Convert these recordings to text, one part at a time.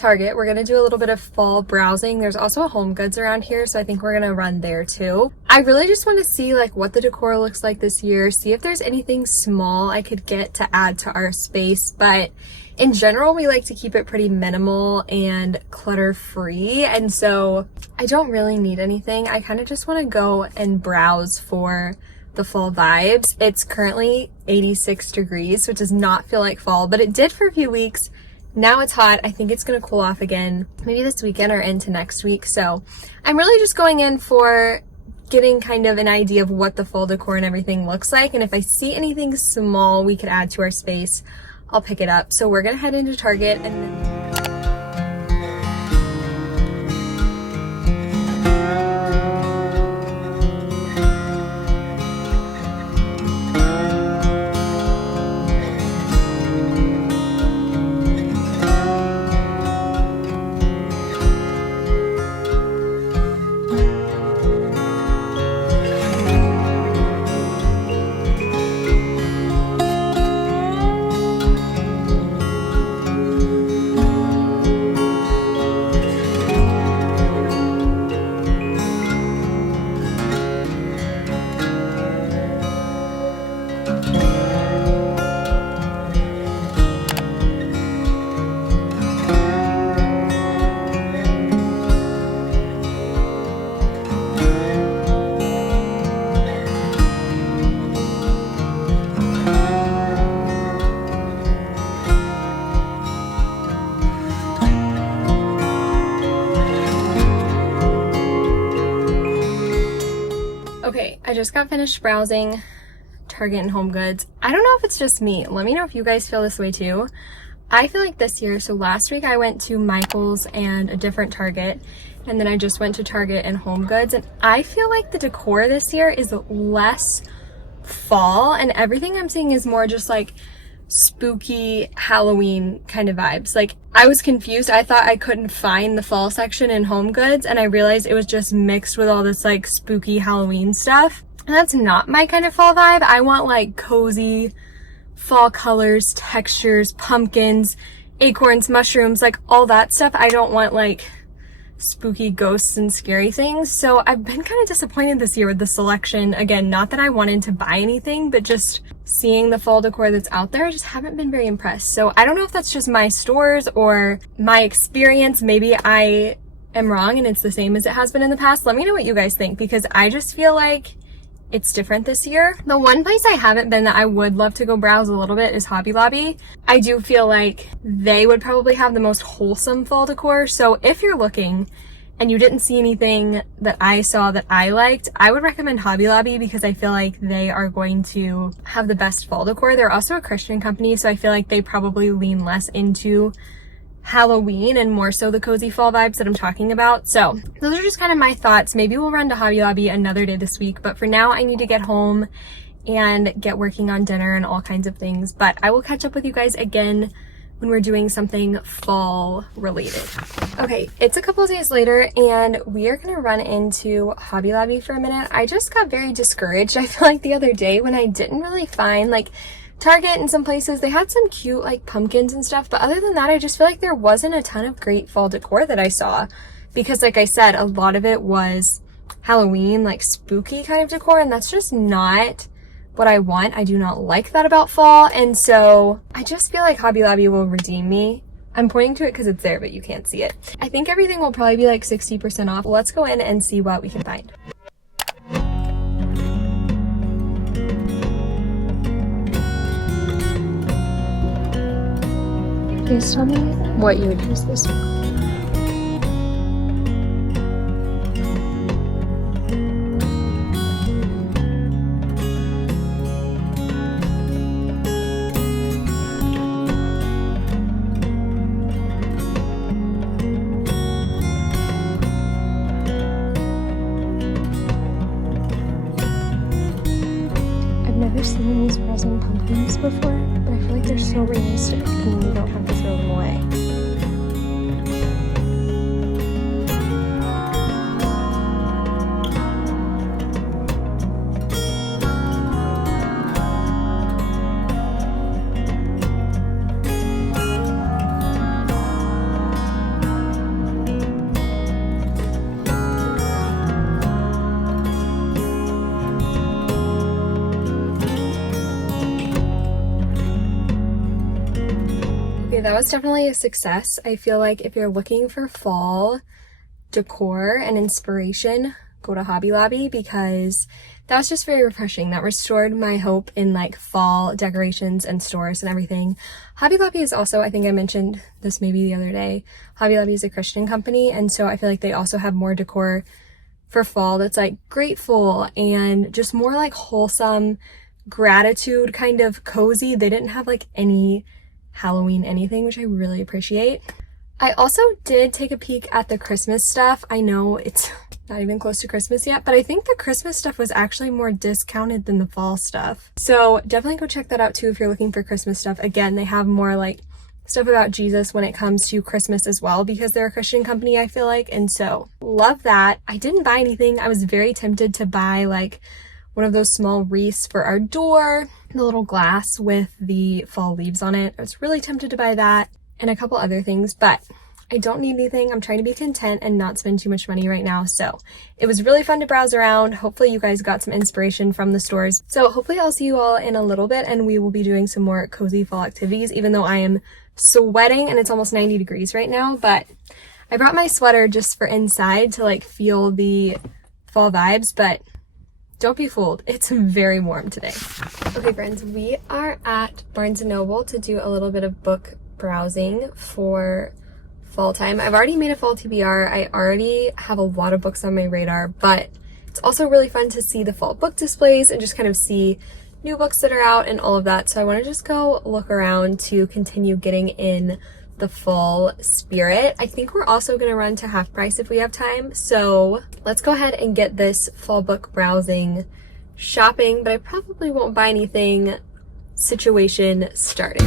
Target. We're gonna do a little bit of fall browsing. There's also a HomeGoods around here, so I think we're gonna run there too. I really just want to see like what the decor looks like this year, see if there's anything small I could get to add to our space, but in general, we like to keep it pretty minimal and clutter-free, and so I don't really need anything. I kind of just want to go and browse for the fall vibes. It's currently 86 degrees, which does not feel like fall, but it did for a few weeks. Now it's hot. I think it's going to cool off again, maybe this weekend or into next week. So I'm really just going in for getting kind of an idea of what the fall decor and everything looks like, and if I see anything small we could add to our space, I'll pick it up. So we're gonna head into Target and then okay, I just got finished browsing Target and HomeGoods. I don't know if it's just me. Let me know if you guys feel this way too. I feel like this year, so last week I went to Michael's and a different Target, and then I just went to Target and HomeGoods, and I feel like the decor this year is less fall, and everything I'm seeing is more just like spooky Halloween kind of vibes. Like, I was confused. I thought I couldn't find the fall section in HomeGoods, and I realized it was just mixed with all this like spooky Halloween stuff. And that's not my kind of fall vibe. I want like cozy fall colors, textures, pumpkins, acorns, mushrooms, like all that stuff. I don't want like spooky ghosts and scary things. So I've been kind of disappointed this year with the selection. Again, not that I wanted to buy anything, but just seeing the fall decor that's out there, I just haven't been very impressed. So I don't know if that's just my stores or my experience. Maybe I am wrong and it's the same as it has been in the past. Let me know what you guys think, because I just feel like it's different this year. The one place I haven't been that I would love to go browse a little bit is Hobby Lobby. I do feel like they would probably have the most wholesome fall decor. So if you're looking and you didn't see anything that I saw that I liked, I would recommend Hobby Lobby, because I feel like they are going to have the best fall decor. They're also a Christian company, so I feel like they probably lean less into Halloween and more so the cozy fall vibes that I'm talking about. So those are just kind of my thoughts. Maybe we'll run to Hobby Lobby another day this week, but for now I need to get home and get working on dinner and all kinds of things. But I will catch up with you guys again when we're doing something fall related. Okay, it's a couple of days later and we are gonna run into Hobby Lobby for a minute. I just got very discouraged. I feel like the other day when I didn't really find, like, Target and some places, they had some cute like pumpkins and stuff, but other than that, I just feel like there wasn't a ton of great fall decor that I saw, because like I said, a lot of it was Halloween, like spooky kind of decor, and that's just not what I want. I do not like that about fall, and so I just feel like Hobby Lobby will redeem me. I'm pointing to it because it's there, but you can't see it. I think everything will probably be like 60% off. Let's go in and see what we can find. Please tell me what you would use this for. I've never seen these frozen pumpkins before, but I feel like they're so realistic and you don't have to throw them away. was definitely a success. I feel like if you're looking for fall decor and inspiration, go to Hobby Lobby, because that was just very refreshing. That restored my hope in like fall decorations and stores and everything. Hobby Lobby is also, I think I mentioned this maybe the other day, Hobby Lobby is a Christian company, and so I feel like they also have more decor for fall that's like grateful and just more like wholesome, gratitude, kind of cozy. They didn't have like any Halloween anything, which I really appreciate. I also did take a peek at the Christmas stuff. I know it's not even close to Christmas yet, but I think the Christmas stuff was actually more discounted than the fall stuff. So definitely go check that out too if you're looking for Christmas stuff. Again, they have more like stuff about Jesus when it comes to Christmas as well, because they're a Christian company, I feel like, and so love that. I didn't buy anything. I was very tempted to buy like one of those small wreaths for our door, the little glass with the fall leaves on it. I was really tempted to buy that and a couple other things, but I don't need anything. I'm trying to be content and not spend too much money right now. So it was really fun to browse around. Hopefully you guys got some inspiration from the stores. So hopefully I'll see you all in a little bit and we will be doing some more cozy fall activities, even though I am sweating and it's almost 90 degrees right now. But I brought my sweater just for inside to like feel the fall vibes, but don't be fooled. It's very warm today. Okay friends, we are at Barnes & Noble to do a little bit of book browsing for fall time. I've already made a fall TBR. I already have a lot of books on my radar, but it's also really fun to see the fall book displays and just kind of see new books that are out and all of that. So I want to just go look around to continue getting in the fall spirit. I think we're also going to run to half price if we have time. So let's go ahead and get this fall book browsing shopping, but I probably won't buy anything situation started.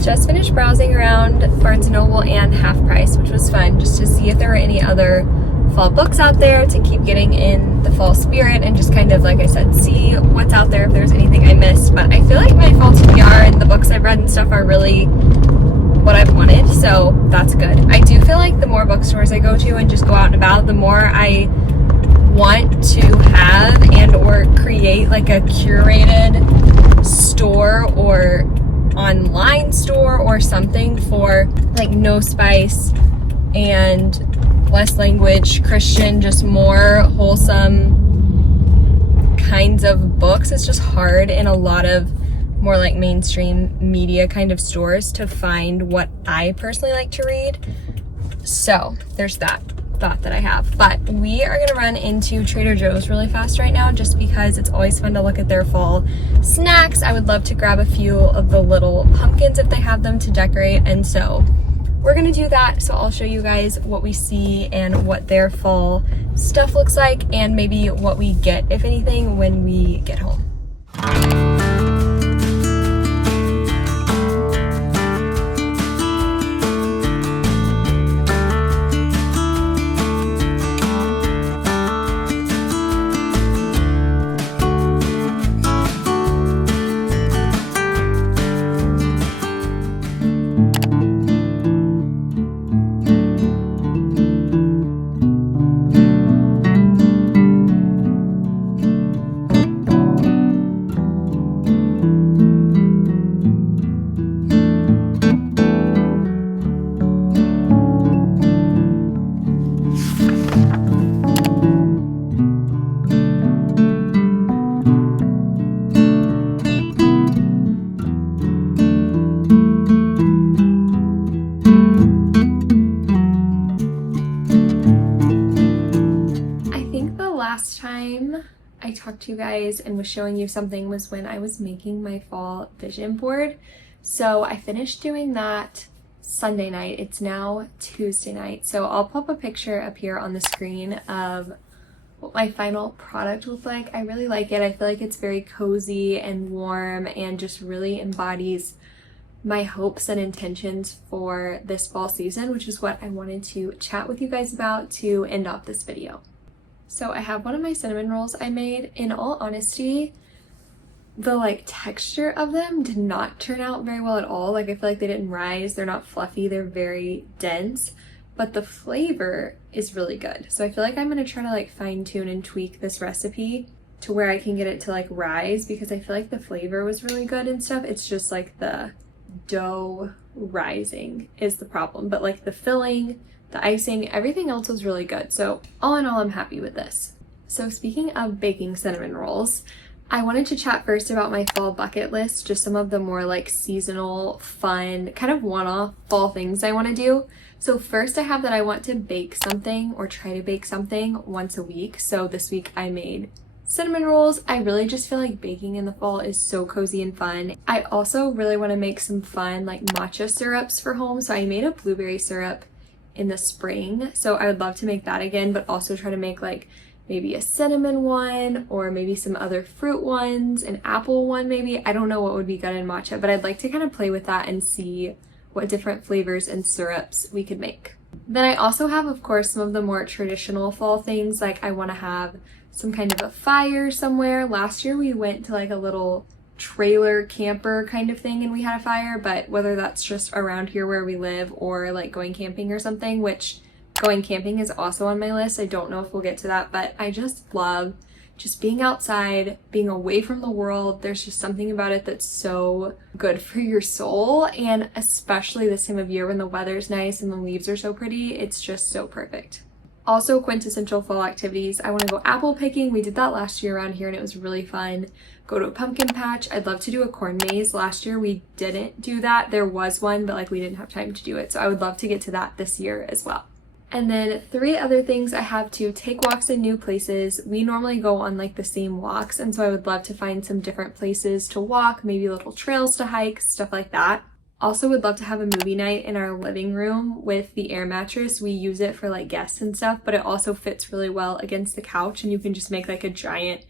Just finished browsing around Barnes & Noble and half price, which was fun just to see if there were any other fall books out there to keep getting in the fall spirit and just kind of, like I said, see what's out there if there's anything I missed. But I feel like my fall TBR and the books I've read and stuff are really what I've wanted, so that's good. I do feel like the more bookstores I go to and just go out and about, the more I want to have and or create like a curated store or online store or something for like no spice and less language, Christian, just more wholesome kinds of books. It's just hard in a lot of more like mainstream media kind of stores to find what I personally like to read. So there's that thought that I have. But we are gonna run into Trader Joe's really fast right now just because it's always fun to look at their fall snacks. I would love to grab a few of the little pumpkins if they have them to decorate, and so we're gonna do that. So I'll show you guys what we see and what their fall stuff looks like and maybe what we get, if anything, when we get home. to you guys and was showing you something was when I was making my fall vision board. So I finished doing that Sunday night. It's now Tuesday night. So I'll pop a picture up here on the screen of what my final product looked like. I really like it. I feel like it's very cozy and warm and just really embodies my hopes and intentions for this fall season, which is what I wanted to chat with you guys about to end off this video. So I have one of my cinnamon rolls I made. In all honesty, the texture of them did not turn out very well at all. I feel like they didn't rise. They're not fluffy. They're very dense, but the flavor is really good. So I feel like I'm going to try to fine tune and tweak this recipe to where I can get it to rise, because I feel like the flavor was really good and stuff. It's just the dough rising is the problem, but the filling, the icing, everything else was really good. So all in all, I'm happy with this. So speaking of baking cinnamon rolls, I wanted to chat first about my fall bucket list, just some of the more seasonal, fun, kind of one-off fall things I want to do. So first I have that I want to bake something or try to bake something once a week. So this week I made cinnamon rolls. I really just feel like baking in the fall is so cozy and fun. I also really want to make some fun matcha syrups for home. So I made a blueberry syrup in the spring. So I would love to make that again, but also try to make maybe a cinnamon one or maybe some other fruit ones, an apple one maybe. I don't know what would be good in matcha, but I'd like to kind of play with that and see what different flavors and syrups we could make. Then I also have, of course, some of the more traditional fall things. I want to have some kind of a fire somewhere. Last year we went to a little trailer camper kind of thing and we had a fire, but whether that's just around here where we live or going camping or something, which going camping is also on my list. I don't know if we'll get to that, but I just love just being outside, being away from the world. There's just something about it that's so good for your soul, and especially this time of year when the weather's nice and the leaves are so pretty, it's just so perfect. Also, quintessential fall activities. I want to go apple picking. We did that last year around here and it was really fun. Go to a pumpkin patch. I'd love to do a corn maze. Last year we didn't do that. There was one, but we didn't have time to do it. So I would love to get to that this year as well. And then 3 other things I have: to take walks in new places. We normally go on the same walks, and so I would love to find some different places to walk, maybe little trails to hike, stuff like that. Also would love to have a movie night in our living room with the air mattress. We use it for guests and stuff, but it also fits really well against the couch, and you can just make a giant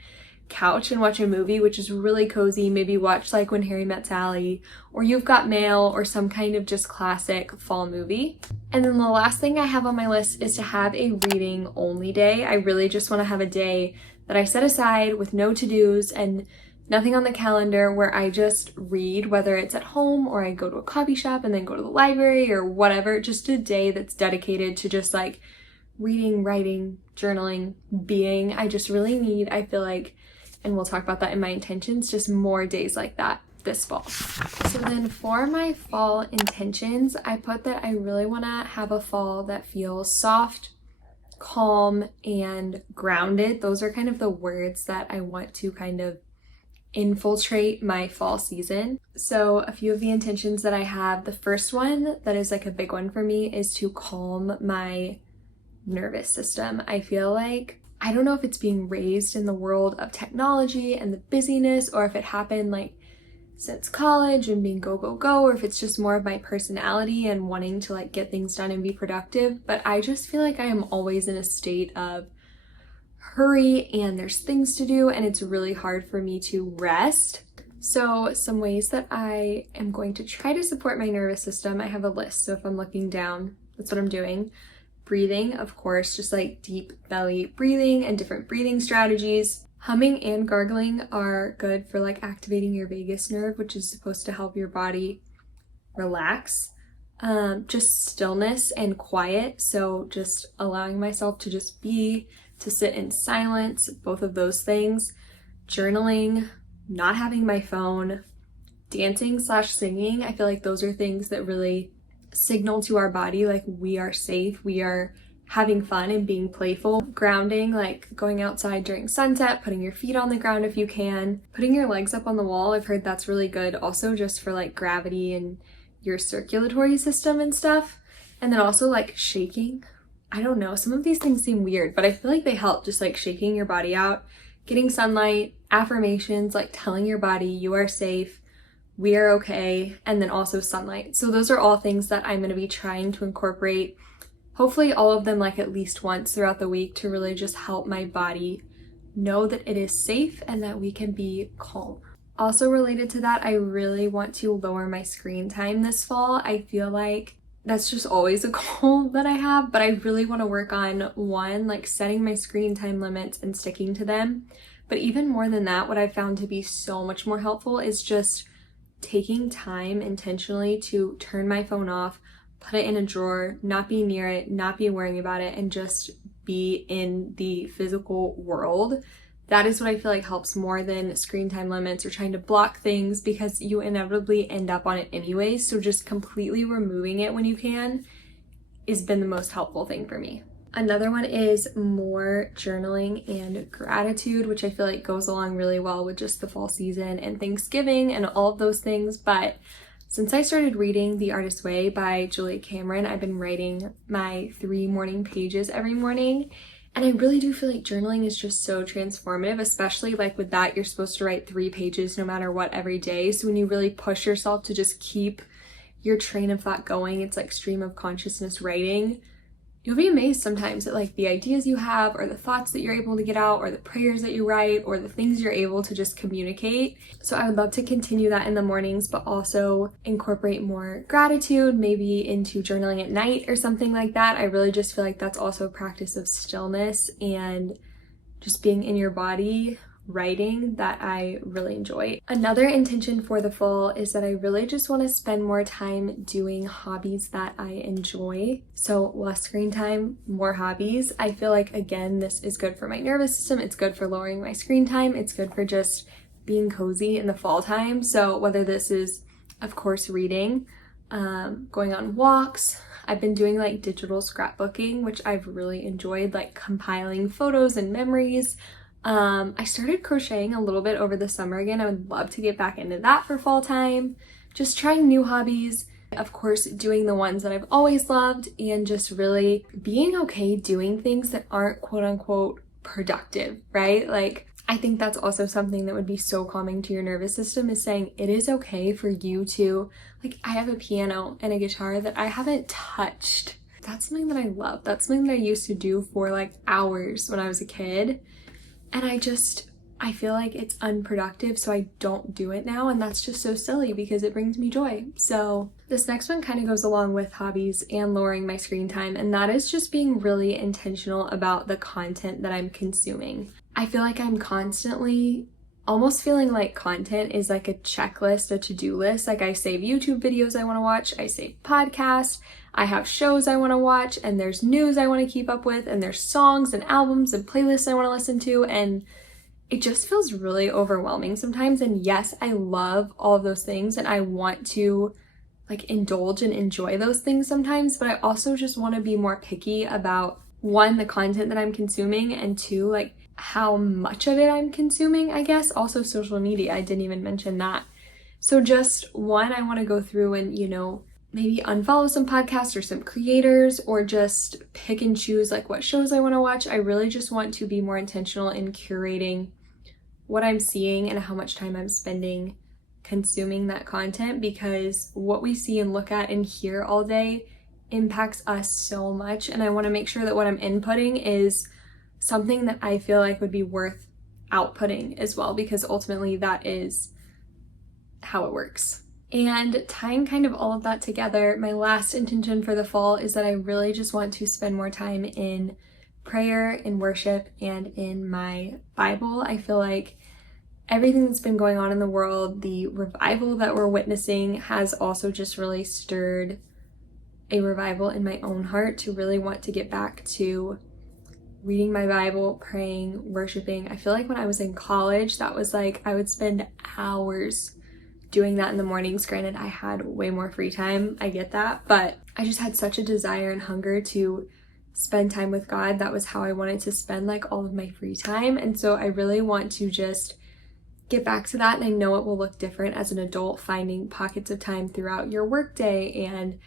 couch and watch a movie, which is really cozy. Maybe watch When Harry Met Sally or You've Got Mail or some kind of just classic fall movie. And then the last thing I have on my list is to have a reading only day. I really just want to have a day that I set aside with no to-dos and nothing on the calendar, where I just read, whether it's at home or I go to a coffee shop and then go to the library or whatever. Just a day that's dedicated to just reading, writing, journaling, being. I just really need, I feel and we'll talk about that in my intentions, just more days like that this fall. So then for my fall intentions, I put that I really want to have a fall that feels soft, calm, and grounded. Those are kind of the words that I want to kind of infiltrate my fall season. So a few of the intentions that I have, the first one that is a big one for me is to calm my nervous system. I feel I don't know if it's being raised in the world of technology and the busyness, or if it happened since college and being go, go, go, or if it's just more of my personality and wanting to get things done and be productive. But I just feel I am always in a state of hurry and there's things to do and it's really hard for me to rest. So some ways that I am going to try to support my nervous system, I have a list. So if I'm looking down, that's what I'm doing. Breathing, of course, just deep belly breathing and different breathing strategies. Humming and gargling are good for activating your vagus nerve, which is supposed to help your body relax. Just stillness and quiet. So just allowing myself to just be, to sit in silence, both of those things. Journaling, not having my phone, dancing/singing. I feel those are things that really signal to our body we are safe, we are having fun and being playful. Grounding, going outside during sunset, putting your feet on the ground if you can, putting your legs up on the wall. I've heard that's really good also just for gravity and your circulatory system and stuff. And then also shaking. I don't know, some of these things seem weird, but I feel they help, just shaking your body out getting sunlight, affirmations, like telling your body you are safe, we are okay, and then also sunlight. So those are all things that I'm going to be trying to incorporate, hopefully all of them like at least once throughout the week, to really just help my body know that it is safe and that we can be calm. Also related to that, I really want to lower my screen time this fall. I feel like that's just always a goal that I have, but I really want to work on one, like setting my screen time limits and sticking to them. But even more than that, what I found to be so much more helpful is just taking time intentionally to turn my phone off, put it in a drawer, not be near it, not be worrying about it, and just be in the physical world. That is what I feel like helps more than screen time limits or trying to block things, because you inevitably end up on it anyways. So just completely removing it when you can has been the most helpful thing for me. Another one is more journaling and gratitude, which I feel like goes along really well with just the fall season and Thanksgiving and all of those things. But since I started reading The Artist's Way by Julia Cameron, I've been writing my 3 morning pages every morning. And I really do feel like journaling is just so transformative, especially like with that, you're supposed to write 3 pages no matter what every day. So when you really push yourself to just keep your train of thought going, it's like stream of consciousness writing. You'll be amazed sometimes at like the ideas you have, or the thoughts that you're able to get out, or the prayers that you write, or the things you're able to just communicate. So I would love to continue that in the mornings, but also incorporate more gratitude, maybe into journaling at night or something like that. I really just feel like that's also a practice of stillness and just being in your body, writing, that I really enjoy. Another intention for the fall is that I really just want to spend more time doing hobbies that I enjoy. So less screen time, more hobbies. I feel like, again, this is good for my nervous system. It's good for lowering my screen time. It's good for just being cozy in the fall time. So whether this is, of course, reading, going on walks, I've been doing like digital scrapbooking, which I've really enjoyed, like compiling photos and memories. I started crocheting a little bit over the summer again. I would love to get back into that for fall time. Just trying new hobbies. Of course, doing the ones that I've always loved, and just really being okay doing things that aren't quote unquote productive, right? Like, I think that's also something that would be so calming to your nervous system, is saying it is okay for you to, like, I have a piano and a guitar that I haven't touched. That's something that I love. That's something that I used to do for like hours when I was a kid. And I feel like it's unproductive, so I don't do it now. And that's just so silly because it brings me joy. So this next one kind of goes along with hobbies and lowering my screen time. And that is just being really intentional about the content that I'm consuming. I feel like I'm constantly almost feeling like content is like a checklist, a to-do list. Like, I save YouTube videos I want to watch, I save podcasts, I have shows I want to watch, and there's news I want to keep up with, and there's songs and albums and playlists I want to listen to, and it just feels really overwhelming sometimes. And yes, I love all of those things, and I want to like indulge and enjoy those things sometimes, but I also just want to be more picky about, one, the content that I'm consuming, and two, like how much of it I'm consuming, I guess. Also social media, I didn't even mention that. So just one, I want to go through and, maybe unfollow some podcasts or some creators, or just pick and choose like what shows I want to watch. I really just want to be more intentional in curating what I'm seeing and how much time I'm spending consuming that content, because what we see and look at and hear all day impacts us so much. And I want to make sure that what I'm inputting is something that I feel like would be worth outputting as well, because ultimately that is how it works. And tying kind of all of that together, my last intention for the fall is that I really just want to spend more time in prayer, in worship, and in my Bible. I feel like everything that's been going on in the world, the revival that we're witnessing, has also just really stirred a revival in my own heart to really want to get back to reading my Bible, praying, worshiping. I feel like when I was in college, that was like, I would spend hours doing that in the mornings. Granted, I had way more free time, I get that, but I just had such a desire and hunger to spend time with God. That was how I wanted to spend like all of my free time. And so I really want to just get back to that. And I know it will look different as an adult, finding pockets of time throughout your workday and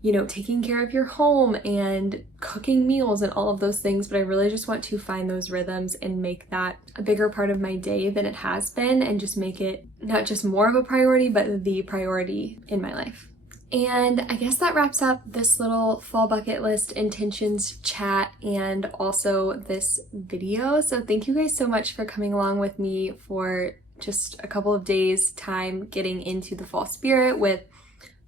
you know, taking care of your home and cooking meals and all of those things, but I really just want to find those rhythms and make that a bigger part of my day than it has been, and just make it not just more of a priority, but the priority in my life. And I guess that wraps up this little fall bucket list intentions chat and also this video. So thank you guys so much for coming along with me for just a couple of days time getting into the fall spirit with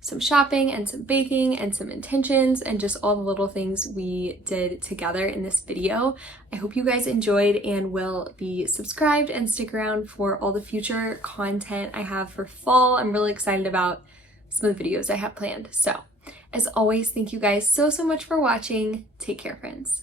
some shopping and some baking and some intentions and just all the little things we did together in this video. I hope you guys enjoyed and will be subscribed and stick around for all the future content I have for fall. I'm really excited about some of the videos I have planned. So as always, thank you guys so much for watching. Take care, friends.